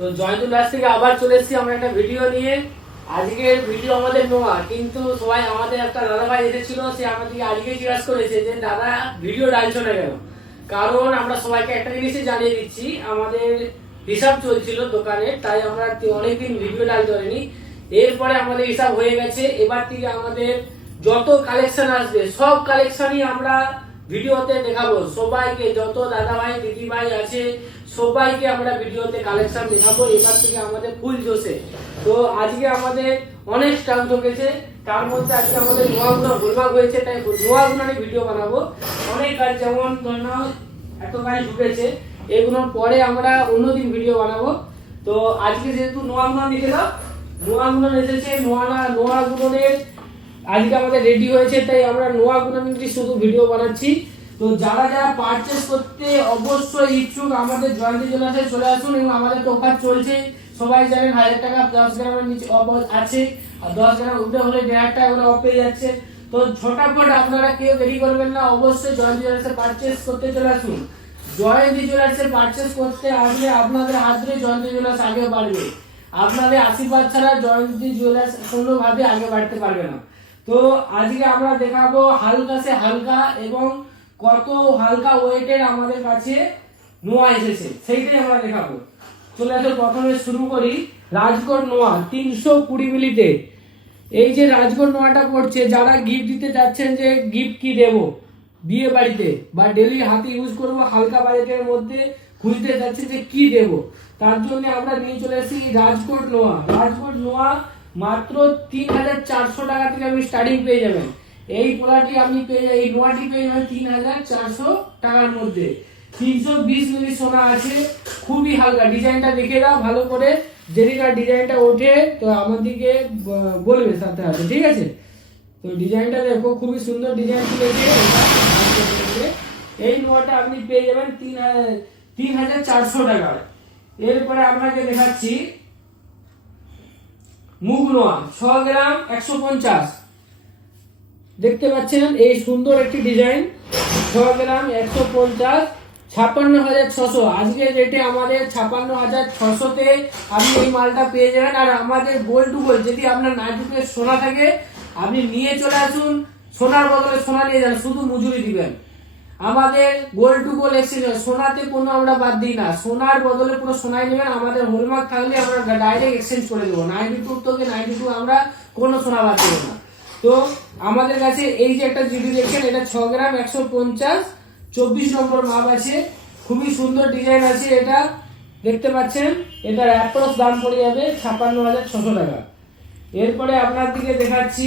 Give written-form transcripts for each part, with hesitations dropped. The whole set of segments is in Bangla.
তো জয়তুল দাস থেকে আবার চলে এসেছি আমরা একটা ভিডিও নিয়ে। আজকের ভিডিও আমাদের নোয়া, কিন্তু সবাই আমাদের একটা দাদা ভাই এসেছিল, সে আমাদেরকে আজকে জিজ্ঞাসা করেছে যে দাদা ভিডিও ডালছো না কেন। কারণ আমরা সবাইকে একটা জিনিসই জানিয়ে দিচ্ছি, আমাদের হিসাব চলছিল দোকানে, তাই আমরা অনেকদিন ভিডিও ডালতে পারিনি। এরপরে আমাদের হিসাব হয়ে গেছে, এবার থেকে আমাদের যত কালেকশন আসবে সব কালেকশনই আমরা ভিডিওতে দেখাবো। সবাইকে, যত দাদা ভাই দিদি ভাই আছে সবাইকে আমরা ভিডিওতে কালেকশন দেখাবো এবার থেকে আমাদের ফুল জোশে। তো আজকে আমাদের অনেক স্টাফ ঢুকেছে, তার মধ্যে আজকে আমাদের নোয়াগুলো ভুলভাগ হয়েছে, তাই নোয়াগুলো নিয়ে ভিডিও বানাবো। অনেক কাজ, যেমন ধরুন এত কাজ ঢুকেছে, এগুলোর পরে আমরা অন্যদিন ভিডিও বানাবো। তো আজকে যেহেতু নোয়াগুলো নিয়ে গেলাম, নোয়াগুলো এসেছে, নোয়াগুলোর আজকে আমাদের রেডি হয়েছে, তাই আমরা নোয়াগুলো নিয়ে শুধু ভিডিও বানাচ্ছি। তো যারা যারা পারচেস করতে অবশ্যই ইচ্ছুক আমাদের জয়ন্তী জুয়েলার্সে চলে আসুন, এবং আমাদের তো অফার চলছে, সবাই জানেন 1000 টাকা 10 গ্রামের নিচে অফ আছে, আর 10 গ্রাম উপরে হলে 1500 টাকা করে অফ পেয়ে যাচ্ছে। তো ঝটাফট আপনারা কেউ দেরি করবেন না, অবশ্যই জয়ন্তী জুয়েলার্সে পারচেস করতে চলে আসুন। জয়ন্তী জুয়েলার্সে পারচেস করতে আসলে আপনাদের হাত ধরে জয়ন্তী জুয়েলার্স আগে বাড়বে। আপনাদের আশীর্বাদ ছাড়া জয়ন্তী জুয়েলার্স কোনোভাবে আগে বাড়তে পারবে না। তো আজকে আমরা দেখাবো হালকা সে হালকা এবং কত হালকা ওয়েটের আমাদের কাছে নোয়া এসেছে, সেইটাই আমরা দেখাবো। চলে আসো, প্রথমে শুরু করি রাজকোট নোয়া 320 মিলিতে। এই যে রাজকোট নোয়াটা পড়ছে, যারা গিফট দিতে যাচ্ছেন যে গিফট কি দেব বিয়ে বাড়িতে বা ডেলি হাতে ইউজ করব, হালকা বাজেটের মধ্যে খুঁজতে যাচ্ছেন যে কি দেব, তার জন্য আমরা নিয়ে চলে এসেছি রাজকোট নোয়া। রাজকোট নোয়া মাত্র 3400 টাকা থেকে আপনি স্টার্টিং পেয়ে যাবেন। এই পোলাটি আপনি এই নোয়াটি পেয়ে যাবেন 3400 টাকার মধ্যে। 320 মিলি সোনা আছে, খুবই হালকা। ডিজাইনটা দেখে দাও ভালো করে, যদি না ডিজাইনটা ওঠে তো আমাদেরকে বলবে সাথে সাথে, ঠিক আছে? তো ডিজাইনটা দেখো, খুবই সুন্দর ডিজাইন তুলেছে। এই নোয়াটা আপনি পেয়ে যাবেন 3400 টাকায়। এরপরে আপনাকে দেখাচ্ছি মুগ নোয়া 6 গ্রাম 150। দেখতে পাচ্ছেন এই সুন্দর একটি ডিজাইন, 6 গ্রাম 150, 56,600। আজকের রেটে আমাদের 56,600-তে আপনি এই মালটা পেয়ে যাবেন। আর আমাদের গোল্ড টু গোল্ড, যদি আপনার 90 সোনা থাকে আপনি নিয়ে চলে আসুন, সোনার বদলে সোনা নিয়ে যান, শুধু মজুরি দিবেন। আমাদের গোল্ড টু গোল্ড এক্সচেঞ্জ, সোনাতে কোনো আমরা বাদ দিই না, সোনার বদলে পুরো সোনাই নেবেন। আমাদের হলমার্ক থাকলে আমরা ডাইরেক্ট এক্সচেঞ্জ করে দেবো। 92 থেকে 92 আমরা কোনো সোনা বাদ দেবো না। তো আমাদের কাছে এই যে একটা জিডি দেখছেন, এটা 6 গ্রাম 150, 24 নম্বর মাপ আছে, খুবই সুন্দর ডিজাইন আছে। এটা দেখতে পাচ্ছেন, এটার অ্যাপ্রক্স দাম পড়ে যাবে 56,600 টাকা। এরপরে আপনার দিকে দেখাচ্ছি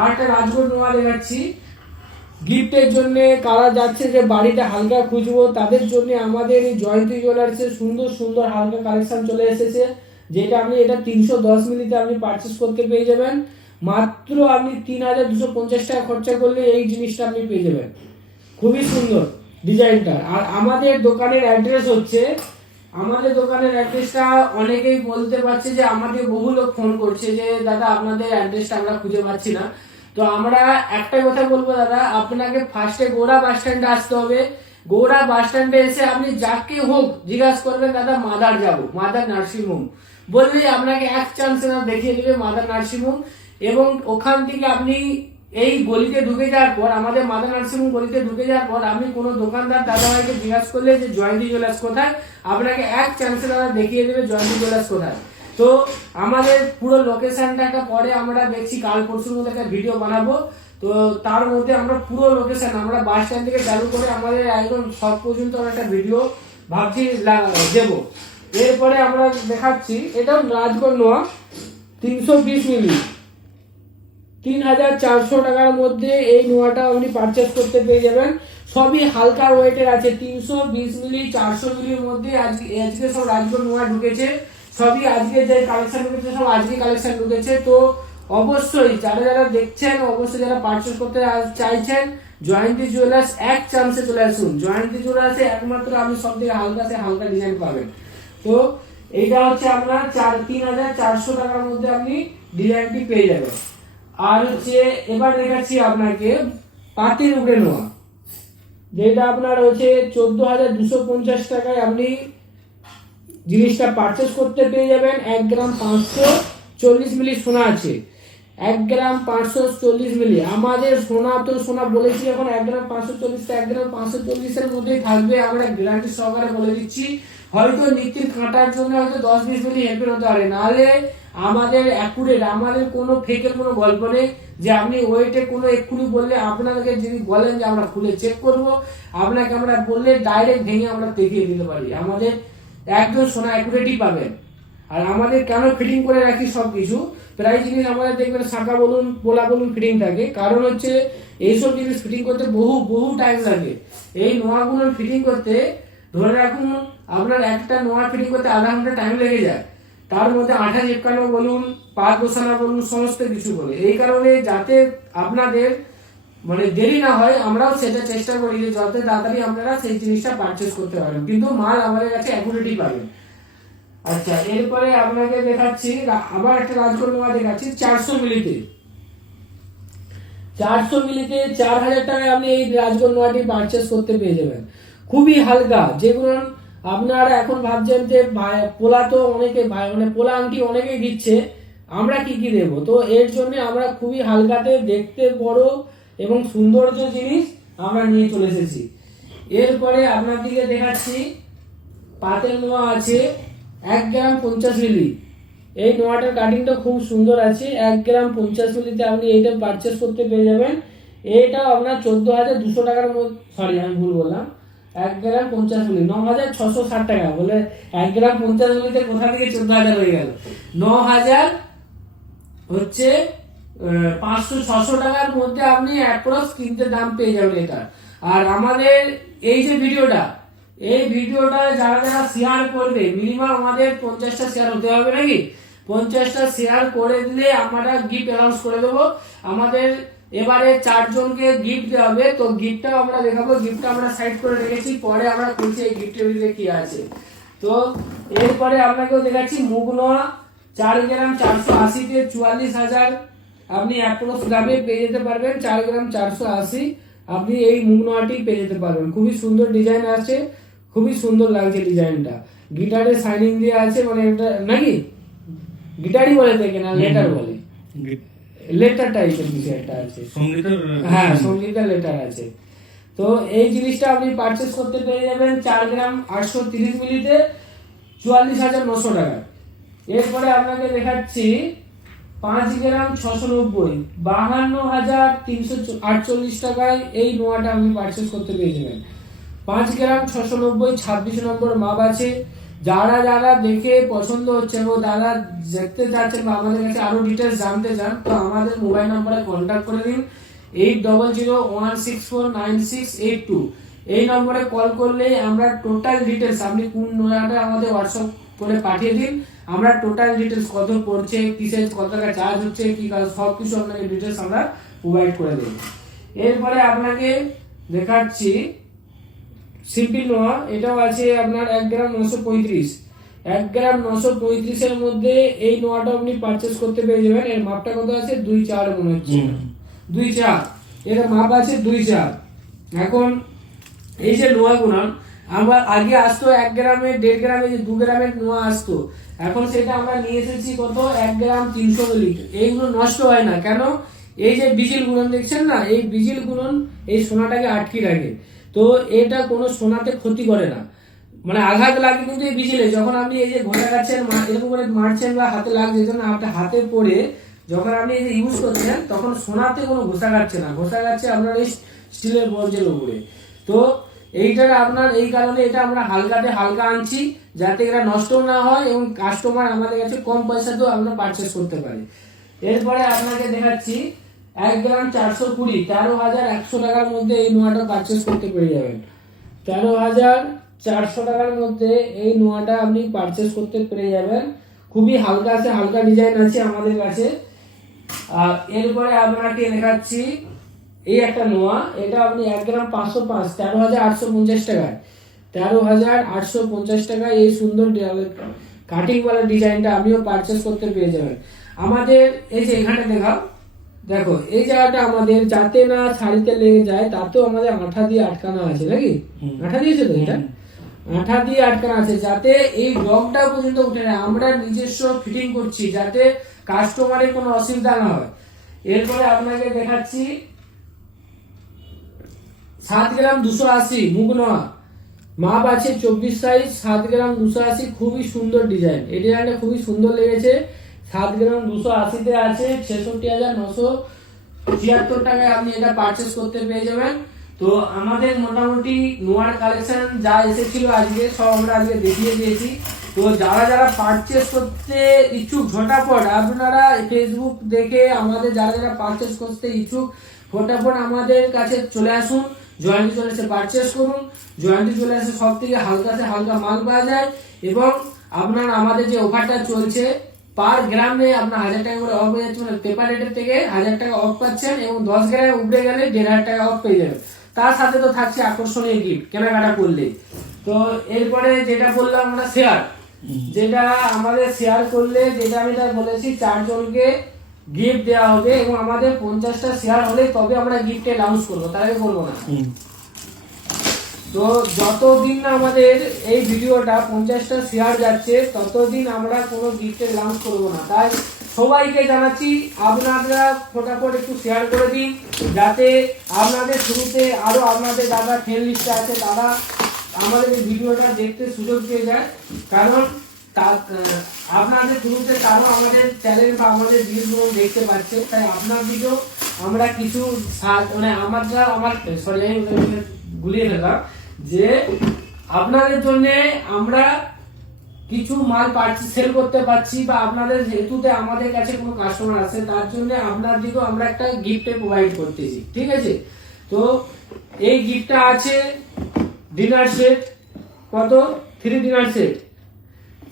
আরেকটা রাজকোট নোয়া দেখাচ্ছি। গিফটের জন্য কারা যাচ্ছে যে বাড়িটা হালকা খুঁজবো, তাদের জন্য আমাদের এই জয়ন্তী জুয়েলার্সে সুন্দর সুন্দর হালকা কালেকশন চলে এসেছে, যেটা আপনি এটা 310 মিলিতে আপনি পারচেস করতে পেয়ে যাবেন। মাত্র আপনি 3250 টাকা খরচা করলে এই জিনিসটা আপনি পেয়ে যাবেন। খুবই সুন্দর ডিজাইনটা। আর আমাদের দোকানের অ্যাড্রেস হচ্ছে, আমাদের দোকানের অ্যাড্রেসটা অনেকেই বলতে পারছে যে আমাদের বহু লোক ফোন করছে যে দাদা আপনাদের অ্যাড্রেসটা আমরা খুঁজে পাচ্ছি না। তো আমরা একটা কথা বলবো দাদা, আপনাকে ফার্স্টে গৌড়া বাস স্ট্যান্ডে আসতে হবে। গৌড়া বাস স্ট্যান্ডে এসে আপনি যাকে হোক জিজ্ঞাসা করবেন দাদা মাদার যাবো, মাদার নার্সিং হোম বললেই আপনাকে এক চান্সে দেখিয়ে দেবে মাদার নার্সিং হোম। এবং ওখান থেকে আপনি এই গলিতে ঢুকে যাওয়ার পর, আমাদের মাদার নার্সিং হোম গলিতে ঢুকে যাওয়ার পর আপনি কোনো দোকানদার দাদাভাইকে জিজ্ঞাসা করলে যে জয়ন্তী জুয়েলার্স কোথায়, আপনাকে এক চান্সে দাদা দেখিয়ে দেবে জয়ন্তী জুয়েলার্স কোথায়। তো আমাদের পুরো লোকেশনটা পরে আমরা দেখছি, কাল পরশুর মধ্যে একটা ভিডিও বানাবো। তো তার মধ্যে আমরা পুরো লোকেশন আমরা বাস স্ট্যান্ড থেকে চালু করে আমাদের একদম সব পর্যন্ত একটা ভিডিও ভাবছি দেবো। এরপরে আমরা দেখাচ্ছি এটাও রাজকোট নোয়া 320 মিলি, 3400 টাকার মধ্যে এই নোয়াটা আপনি পারচেস করতে পেয়ে যাবেন। সবই হালকা ওয়েটের আছে, 320 মিলি 400 মিলির মধ্যে আজকে সব রাজকোট নোয়া ঢুকেছে। সবই আজকে যে কালেকশন ঢুকেছে সব আজকে কালেকশন ঢুকেছে। তো অবশ্যই যারা যারা দেখছেন, অবশ্যই যারা পারচেস করতে চাইছেন, জয়ন্তী জুয়েলার্স এক চান্সে চলে আসুন। জয়ন্তী জুয়েলার্সে একমাত্র আপনি সব থেকে হালকা সে হালকা ডিজাইন পাবেন। তো এইটা হচ্ছে আপনার 3400 টাকার মধ্যে আপনি ডিজাইনটি পেয়ে যাবেন। আর হচ্ছে এবার দেখাচ্ছি আপনাকে পাতির উপরে নোয়া, যেটা আপনার হচ্ছে 14,250 টাকায় আপনি জিনিসটা পারচেস করতে পেয়ে যাবেন। 1 গ্রাম 540 মিলি সোনা আছে, 1 গ্রাম 540 মিলি। আমাদের সোনা তো সোনা বলেছি এখন 1 গ্রাম 540, 1 গ্রাম 540 এর মধ্যেই থাকবে, আমরা গ্যারান্টি সহকারে বলে দিচ্ছি। হয়তো নীতির কাঁটার জন্য হয়তো 10-20 মিলি হেরফের হতে পারে, নাহলে আমাদের অ্যাকুরেট, আমাদের কোনো ফেকের কোনো গল্প নেই যে আপনি ওয়েটে কোনো এক্ষুনি বললে আপনাকে যদি বলেন যে আমরা খুলে চেক করব, আপনাকে আমরা বললে ডাইরেক্ট ভেঙে আমরা দেখিয়ে দিতে পারি। আমাদের একদম সোনা অ্যাকুরেটই পাবেন। আর আমাদের কেন ফিটিং করে রাখি সবকিছু, প্রায় জিনিস আমাদের দেখবেন শাখা বলুন পোলা বলুন ফিটিং থাকে, কারণ হচ্ছে এইসব জিনিস ফিটিং করতে বহু টাইম লাগে। এই নোয়াগুলো ফিটিং করতে ধরে রাখুন আপনার একটা নোয়া ফিটিং করতে আধা ঘন্টা টাইম লেগে যায়, তার মধ্যে আঠা চিপকানো বলুন, পাত বসানো বলুন, সমস্ত কিছু বলে। এই কারণে যাতে আপনাদের মানে দেরি না হয়, আমরাও সেটা চেষ্টা করি যে যত তাড়াতাড়ি আপনারা সেই জিনিসটা পারচেস করতে পারেন, কিন্তু মাল আমাদের কাছে অ্যাকুরেটই পাবেন। আচ্ছা, এরপরে আপনাকে দেখাচ্ছি আবার একটা রাজকোট নোয়া দেখাচ্ছি 400 মিলিতে। 400 মিলিতে 4000 টাকায় আপনি এই রাজকোট নোয়াটি পারচেস করতে পেয়ে যাবেন। খুবই হালকা, যেগুলো আপনারা এখন ভাবছেন যে পোলা তো অনেকে মানে পোলা আংটি অনেকেই দিচ্ছে, আমরা কি দেবো, তো এর জন্য আমরা খুবই হালকাতে দেখতে বড় এবং সৌন্দর্য জিনিস আমরা নিয়ে চলে এসেছি। এরপরে আপনার দিকে দেখাচ্ছি পাতের নোয়া আছে 1 গ্রাম 50 মিলি। এই নোয়াটার কাটিংটা খুব সুন্দর আছে, 1 গ্রাম 50 মিলিতে আপনি এইটা পারচেস করতে পেয়ে যাবেন। এইটাও আপনার 14,200 টাকার মধ্যে, সরি আমি ভুল বললাম, 1 গ্রাম 50 মিলি 9,660 টাকা, বলে 1 গ্রাম 50 মিলিতে কোথা থেকে 14,000 হয়ে গেল। 9,000 হচ্ছে 500-600 টাকার মধ্যে আপনি অ্যাপ্রক্স কিনতে দাম পেয়ে যাবেন এটা। আর আমাদের এই যে ভিডিওটা, এই ভিডিওটা যারা শেয়ার করবে, মিনিমাম আমাদের 50টা শেয়ার হতে হবে নাকি, 50টা শেয়ার করে দিলে আমরা গিফট অ্যানাউন্স করে দেবো। আমাদের এবারে 4 জনকে গিফট দেওয়া হবে, তো গিফটটাও আমরা দেখাবো। গিফটটা আমরা সাইড করে রেখেছি, পরে আমরা খুলছি এই গিফটের ভিতরে কি আছে। তো এরপরে আপনাকেও দেখাচ্ছি মুগ নোয়া 4 গ্রাম 480-তে 44,000 আপনি অ্যাপ্রক্স দামে পেয়ে যেতে পারবেন। 4 গ্রাম 480 আপনি এই মুগ নোয়াটি পেয়ে যেতে পারবেন। খুবই সুন্দর ডিজাইন আছে, খুবই সুন্দর লাগছে ডিজাইনটা, গিটারে শাইনিং দিয়ে আছে, মানে এটা নাকি গিটারই বলে থাকে না, লেটার বলে, লেটার টাইপের কিছু একটা আছে, হ্যাঁ সঙ্গীতের লেটার আছে। তো এই জিনিসটা আপনি পারচেস করতে পেয়ে যাবেন 4 গ্রাম 830 মিলিতে 44,900 টাকা। এরপরে আপনাকে দেখাচ্ছি 5 গ্রাম 690 52,348 টাকায় এই নোয়াটা আপনি পারচেস করতে পেয়ে যাবেন। 5 গ্রাম 690 26 নম্বর মাপ আছে। যারা দেখে পছন্দ হচ্ছে ও যারা দেখতে চাচ্ছেন বা আমাদের কাছে আরো ডিটেলস জানতে চান, তো আমাদের মোবাইল নাম্বারে কন্ট্যাক্ট করে দিন 8001649682। এই নম্বরে কল করলে আমরা টোটাল ডিটেলস, আপনি কোন নোয়াটা আমাদের হোয়াটসঅ্যাপ করে পাঠিয়ে দিন, আমরা টোটাল ডিটেলস কত পড়ছে, কিসের কত টাকা চার্জ হচ্ছে, কি কাজ, সব কিছু আপনাকে ডিটেলস আমরা প্রোভাইড করে দেব। এরপরে আপনাকে দেখাচ্ছি সিম্পল নোয়া, এটাও আছে আপনার 1 গ্রাম 935। 1 গ্রাম 935 এর মধ্যে এই নোয়াটা আপনি পারচেস করতে পেয়ে যাবেন। এর মাপটা কত আছে 2.4 মনে হচ্ছে, 2.4 এর মাপ আছে 2.4। এখন এই যে নোয়া গুলো আমার আগে আসতো 1 গ্রামে 1.5 গ্রামে, 2 গ্রামের নোয়া আসতো, এখন সেটা আমরা নিয়ে এসেছি কত 1 গ্রাম 300 মিলি। এইগুলো নষ্ট হয় না কেন, এই যে বিজিল গুলো দেখছেন না, এই বিজিল গুলো এই সোনাটাকে আটকে রাখে, তো এটা কোনো সোনাতে ক্ষতি করে না, মানে আঘাত লাগে কিন্তু এই বিজিলে, যখন আপনি এই যে ঘোড়া গাছের এরকম করে মারছেন বা হাতে লাগছে, যখন আপনার হাতে পড়ে যখন আপনি এই যে ইউজ করছেন, তখন সোনাতে কোনো ঘোষা খাচ্ছে না, ঘোষা খাচ্ছে আপনার এই স্টিলের বর্জ্যের উপরে। তো এইটা আপনার এই কারণে এটা আমরা হালকাতে হালকা আনছি, যাতে এটা নষ্ট না হয় এবং কাস্টমার আমাদের কাছে কম পয়সাতেও আমরা পারচেস করতে পারি। এরপরে আপনাকে দেখাচ্ছি 1 গ্রাম 420 13,100 টাকার মধ্যে এই নোয়াটা পারচেস করতে পেরে যাবেন। 13,400 টাকার মধ্যে এই নোয়াটা আপনি পারচেস করতে পেরে যাবেন। খুবই হালকা আছে, হালকা ডিজাইন আছে আমাদের কাছে। আর এরপরে আপনাকে দেখাচ্ছি এই একটা নোয়া, এটা আপনি 1 গ্রাম 505 13,850 টাকায়, 13,850 টাকায় এই সুন্দর কাটিং ওয়ালা ডিজাইনটা আপনিও পারচেস করতে পেয়ে যাবেন। আমাদের এই যে এখানে দেখো এই জায়গাটা আমাদের যাতে না শাড়িতে লেগে যায়, তাতেও আমাদের আঠা দিয়ে আটকানো আছে নাকি, আঠা দিয়েছে তো এটা, আঠা দিয়ে আটকানো আছে যাতে এই রংটা পর্যন্ত উঠে না। আমরা নিজস্ব ফিটিং করছি যাতে কাস্টমারের কোনো অসুবিধা না হয়। এরপরে আপনাকে দেখাচ্ছি 7 গ্রাম 280 মুখ নোয়া মাপ আছে 24 সাইজ, 7 গ্রাম 280, খুবই সুন্দর ডিজাইন। এই ডিজাইনটা খুবই সুন্দর লেগেছে। 7 গ্রাম 280 তে আছে 66,976 টাকায় আপনি এটা পারচেস করতে পেয়ে যাবেন। তো আমাদের মোটামুটি নোয়ার কালেকশন যা এসেছিল আজকে সব আমরা আজকে দেখিয়ে দিয়েছি। তো যারা যারা পারচেস করতে ইচ্ছুক ঝটাপট আপনারা ফেসবুক দেখে আমাদের যারা যারা পারচেস করতে ইচ্ছুক ফটাফট আমাদের কাছে চলে আসুন। জয়েন্টি চলে এসে পারচেস করুন। জয়েন্টি চলে আসে সব থেকে হালকা সে হালকা মাল পাওয়া যায় এবং আপনার আমাদের যে অফারটা চলছে পার গ্রামে আপনার 1000 টাকা করে অফ হয়ে যাচ্ছে, মানে পেপার রেটের থেকে 1000 টাকা অফ পাচ্ছেন এবং 10 গ্রামে উপরে গেলে 1500 টাকা অফ পেয়ে যাবেন। তার সাথে তো থাকছে আকর্ষণীয় গিফট কেনাকাটা করলে। তো এরপরে যেটা বললাম আমরা শেয়ার, যেটা আমাদের শেয়ার করলে যেটা আমি তার বলেছি 4 জনকে গিফট দেওয়া হবে এবং আমাদের 50টা শেয়ার হলে তবে আমরা গিফটে লঞ্চ করবো, তার আগে করবো না। তো যতদিন না আমাদের এই ভিডিওটা 50টা শেয়ার যাচ্ছে ততদিন আমরা কোনো গিফটের লঞ্চ করবো না। তাই সবাইকে জানাচ্ছি আপনারা ফটাফট একটু শেয়ার করে দিন যাতে আপনাদের শুরুতে আরো আপনাদের যারা ফ্রেন্ড লিস্টে আছে তারা আমাদের এই ভিডিওটা দেখতে সুযোগ পেয়ে যায়। কারণ আপনাদের শুরুতে তারও আমাদের চ্যানেল বা আমাদের ভিডিও দেখতে পাচ্ছে, তাই আপনার ভিডিও আমরা কিছু মানে আমার সরি আমি গুলিয়ে ফেললাম যে আপনাদের জন্য আমরা কিছু মাল সেল করতে পারছি বা আপনাদের যেহেতুতে আমাদের কাছে কোনো কাস্টমার আছে তার জন্য আপনার দিকেও আমরা একটা গিফটে প্রোভাইড করতেছি, ঠিক আছে। তো এই গিফটটা আছে ডিনার সেট, কত 3 ডিনার সেট,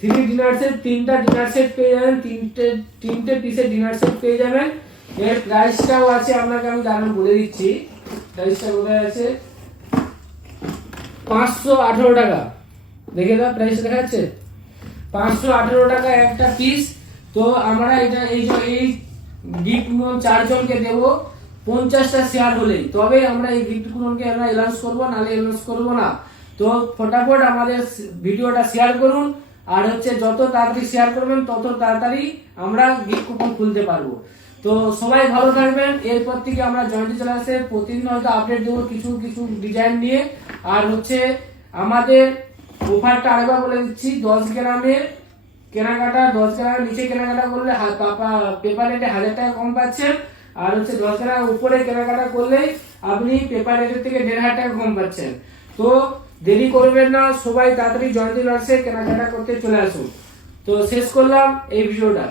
3 ডিনার সেট, 3টা ডিনার সেট পেয়ে যাবেন, তিনটে পিসের ডিনার সেট পেয়ে যাবেন। এর প্রাইসটাও আছে আপনাকে আমি দাম বলে দিচ্ছি, প্রাইসটা কোথায় আছে 518 টাকা। দেখে দাও প্রাইস দেখা যাচ্ছে 518 টাকা একটা পিস। তো আমরা এটা এই গিফট 4 জনকে দেব 50টা শেয়ার হলেই, তবে আমরা এই গিফট গুলোকে আমরা অ্যানাউন্স করবো, নালে অ্যানাউন্স করবো না। তো ফটাফট আমাদের ভিডিওটা শেয়ার করুন আর হচ্ছে যত তাড়াতাড়ি শেয়ার করবেন তত তাড়াতাড়ি আমরা গিফট কুপন খুলতে পারবো। তো সবাই ভালো থাকবেন। এরপর থেকে আমরা জয়েন্টি চলে আসে প্রতিদিন হয়তো আপডেট দেবো কিছু কিছু ডিজাইন নিয়ে। আর হচ্ছে আমাদের অফারটা আরেকবার বলে দিচ্ছি, 10 গ্রামের কেনাকাটা 10 গ্রামের নিচে কেনাকাটা করলে পেপার রেটে 1000 টাকা কম পাচ্ছেন। আর হচ্ছে 10 গ্রামের উপরে কেনাকাটা করলে আপনি পেপার রেটের থেকে 1500 টাকা কম পাচ্ছেন। তো দেরি করবেন না, সবাই তাড়াতাড়ি জয়েন্টি লটসে কেনাকাটা করতে চলে আসুন। তো শেষ করলাম এই ভিডিওটা।